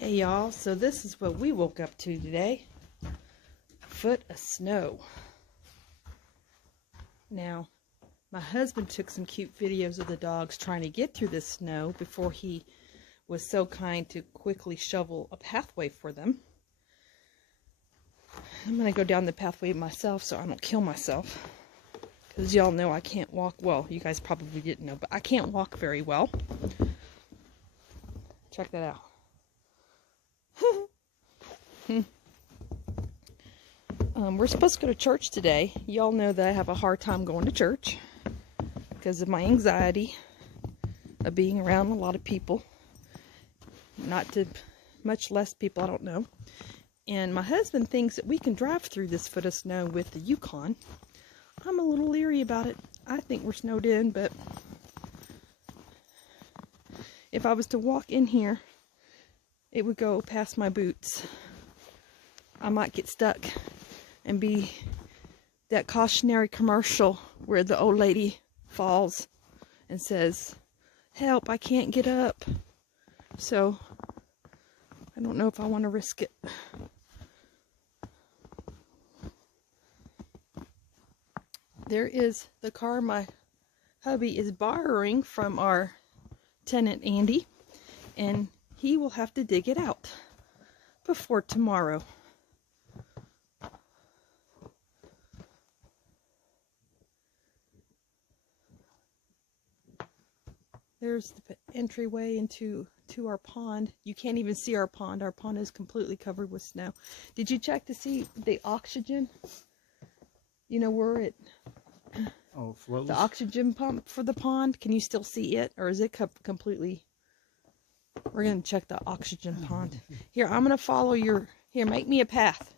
Hey y'all, so this is what we woke up to today. Foot of snow. Now, my husband took some cute videos of the dogs trying to get through this snow before he was so kind to quickly shovel a pathway for them. I'm going to go down the pathway myself so I don't kill myself. Because y'all know I can't walk well. You guys probably didn't know, but I can't walk very well. Check that out. We're supposed to go to church today. Y'all know that I have a hard time going to church because of my anxiety of being around a lot of people. Not to much less people I don't know. And my husband thinks that we can drive through this foot of snow with the Yukon. I'm a little leery about it. I think we're snowed in, but if I was to walk in here, it would go past my boots. I might get stuck and be that cautionary commercial where the old lady falls and says, "Help, I can't get up." So, I don't know if I want to risk it. There is the car my hubby is borrowing from our tenant Andy, and he will have to dig it out before tomorrow. There's the entryway into our pond. You can't even see our pond. Our pond is completely covered with snow. Did you check to see the oxygen? You know where it... Oh, flows? The oxygen pump for the pond. Can you still see it? Or is it completely... We're going to check the oxygen pond. Here, I'm going to follow your... Here, make me a path.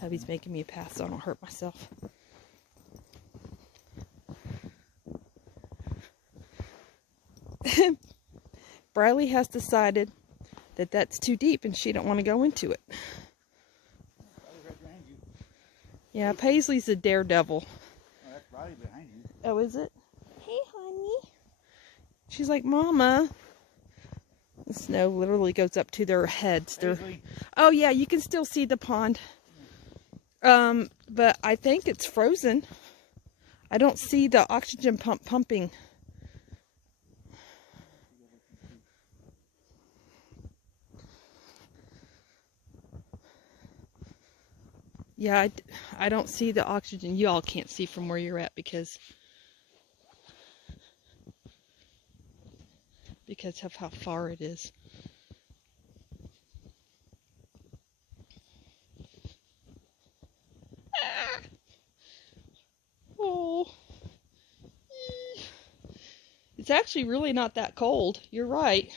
Hubby's making me a path so I don't hurt myself. Briley has decided that that's too deep and she don't want to go into it. Yeah, Paisley's a daredevil. Oh, that's Briley behind you. Oh, is it? Hey, honey. She's like, "Mama." The snow literally goes up to their heads. Oh, yeah, you can still see the pond. But I think it's frozen. I don't see the oxygen pump pumping. Yeah, I don't see the oxygen. You all can't see from where you're at because of how far it is. Oh. It's actually really not that cold. You're right.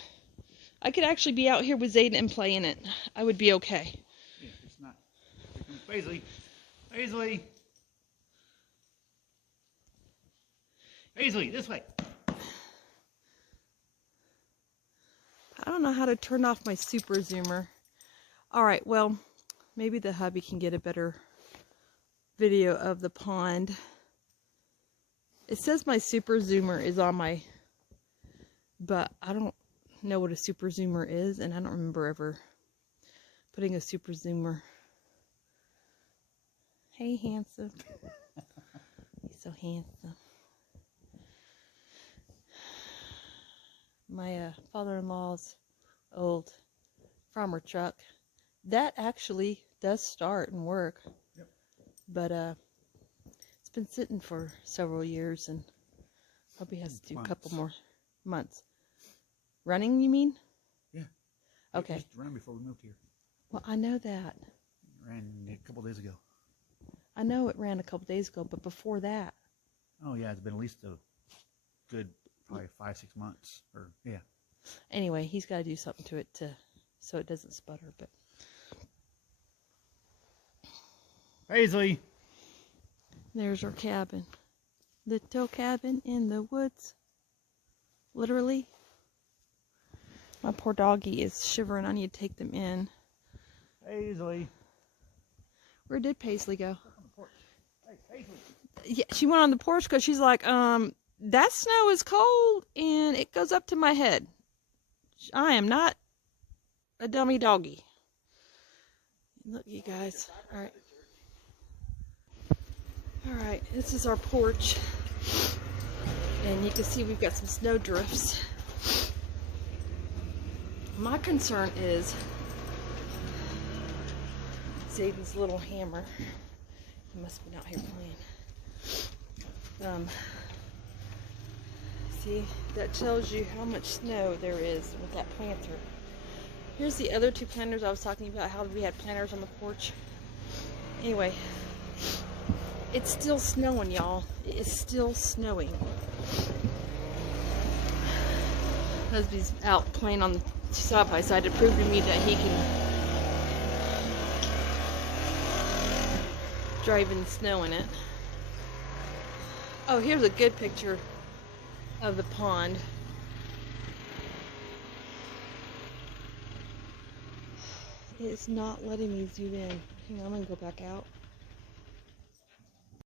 I could actually be out here with Zayden and playing it. I would be okay. Yeah, it's not. Here comes Paisley. Paisley. Paisley, this way. I don't know how to turn off my super zoomer. Alright, well, maybe the hubby can get a better video of the pond. It says my super zoomer is on my... But I don't know what a super zoomer is, and I don't remember ever putting a super zoomer. Hey, handsome. He's so handsome. My father-in-law's old farmer truck, that actually does start and work. Yep. But it's been sitting for several years and probably has to do a couple more months. Running, you mean? Yeah. Okay. It just ran before we moved here. Well, I know that. It ran a couple days ago. I know it ran a couple days ago, but before that. Oh, yeah, it's been at least a good, probably 5-6 months. Or yeah. Anyway, he's got to do something to it so it doesn't sputter. But Paisley. there's our cabin. Little cabin in the woods. Literally. My poor doggy is shivering. I need to take them in. Paisley. Where did Paisley go? On the porch. Hey, Paisley. Yeah, she went on the porch because she's like, that snow is cold and it goes up to my head. I am not a dummy doggy. Look, you guys. Alright. Alright, this is our porch. And you can see we've got some snow drifts. My concern is Zayden's little hammer. He must have been out here playing. See, that tells you how much snow there is with that planter. Here's the other two planters I was talking about, how we had planters on the porch. Anyway, it's still snowing, y'all. It is still snowing. Husby's out playing on the side by side to prove to me that he can drive in the snow in it. Oh, here's a good picture of the pond. It's not letting me zoom in. Hang on, I'm gonna go back out.